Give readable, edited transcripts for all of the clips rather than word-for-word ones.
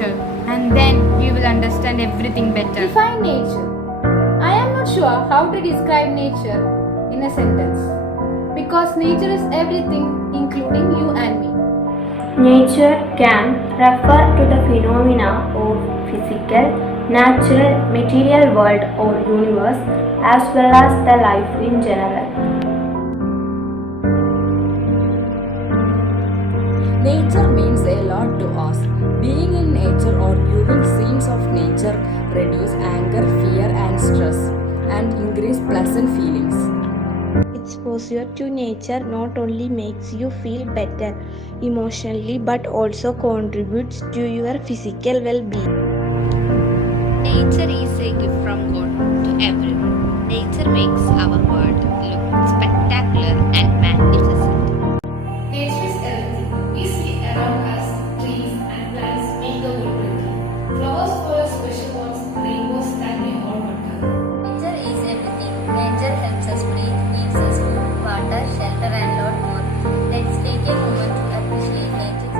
nature, and then you will understand everything better. Define nature. I am not sure how to describe nature in a sentence because nature is everything, including you and me. Nature can refer to the phenomena of physical, natural, material world or universe as well as the life in general. Nature means a lot to us. Being in nature or viewing scenes of nature reduce anger, fear and stress and increase pleasant feelings. Exposure to nature not only makes you feel better emotionally but also contributes to your physical well-being. Nature is a gift from God to everyone. Nature makes our world look spectacular and magnificent. Nature is everything. We see around us, trees and plants make the world pretty. Flowers follow special bonds, rainbows that we all wonder. Nature is everything. Nature helps us breathe, gives us food, water, shelter and lot more. Let's take a moment to appreciate nature.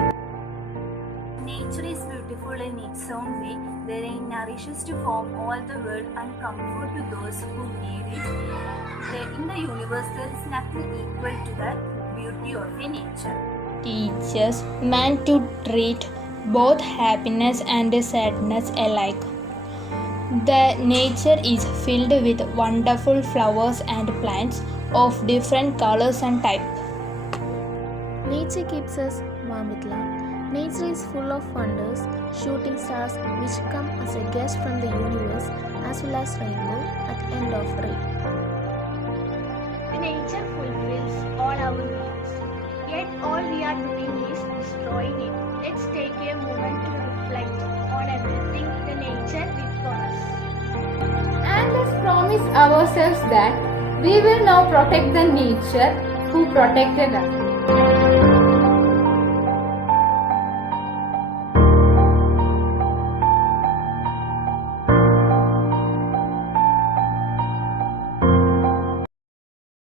Nature is beautiful in its own way, wherein it nourishes to form all the world and comfort to those who need it. In the universe, there is nothing equal to the beauty of a nature. Teaches man to treat both happiness and sadness alike. The nature is filled with wonderful flowers and plants of different colors and type. Nature keeps us warm with love. Nature is full of wonders, shooting stars which come as a guest from the universe as well as rainbow at the end of the day. Nature fulfills all our needs, yet all we are doing is destroying it. Let's take a moment to reflect on everything the nature did for us. And let's promise ourselves that we will now protect the nature who protected us.